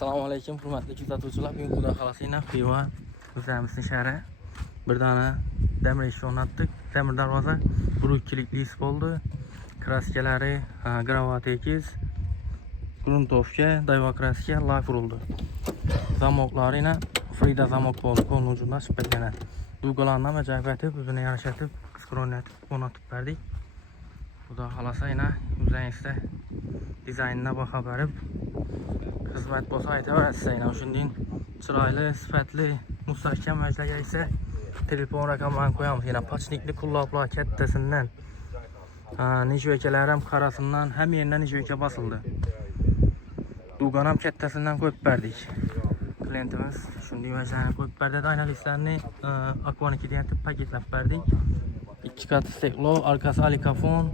Assalomu alaykum hurmatli kuzatuvchilar. Bugun Xudo xolosina Xiva o'zimizning shahri bir dona demir eshik o'rnatdik. Demir darvoza burukchilikli bo'ldi. Kraskalari Gravat 8, gruntovka, dayvokraska lak urildi. Zamoqlarina Frida zamok bo'ldi. Qo'lni ucundan chiqib ketgan. Dugalarni ham ajoyib etib, o'zini yarashatib, skronatib o'rnatib berdik. Xudo xolosina o'zingizda dizaynına baxa berib xizmat bo'lsa aytaverasiz. Shundan chiroyli, sifatli, mustahkam majlarga esa telefon raqamlarini qo'yamiz. Yana pochnikli qulloblar kattasidan nijvekalar ham qarasidan hamma yerdan nijveka bosildi. Dugan ham kattasidan qo'yib berdik. Klientimiz shunday majlarni qo'yib berdi. Aynalistlarni Aquanikida yetib paketlab berdik. 2 kat steklo, arkasi alikafon,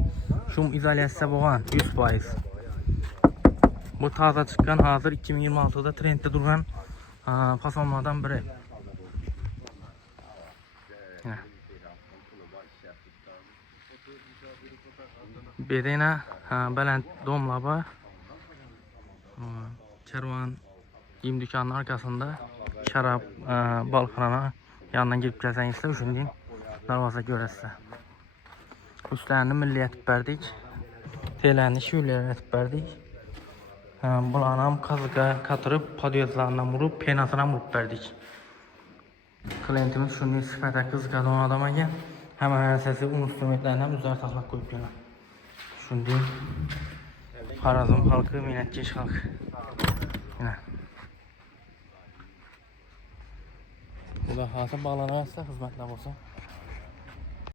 shum izolyatsiya bo'lgan 100%. Bu taze çıkan hazır 2026'da trendde duran fasonlardan biri. Yine. Bedena Belent domlaba Kervan giyim dükkanının arkasında şarap balkonuna yanından girip gelseniz de düşündüğün darvaza göresiz. Üstlerini milliyet verdik. Telerini şöyle etip verdik. Bularni ham qazıqa qatırıb, podyezlardan vurib, penasına vurib berdik. Klientimiz shunday sifatda qiziqadigan odam ekan. Hamma narsasi instrumentlarni ham o'zlari saqlab qo'yib kelgan. Shunday Xorazm xalqi minnatkesh xalq. Mana. Xudo xohlasa bog'lanarsa xizmatlar bo'lsa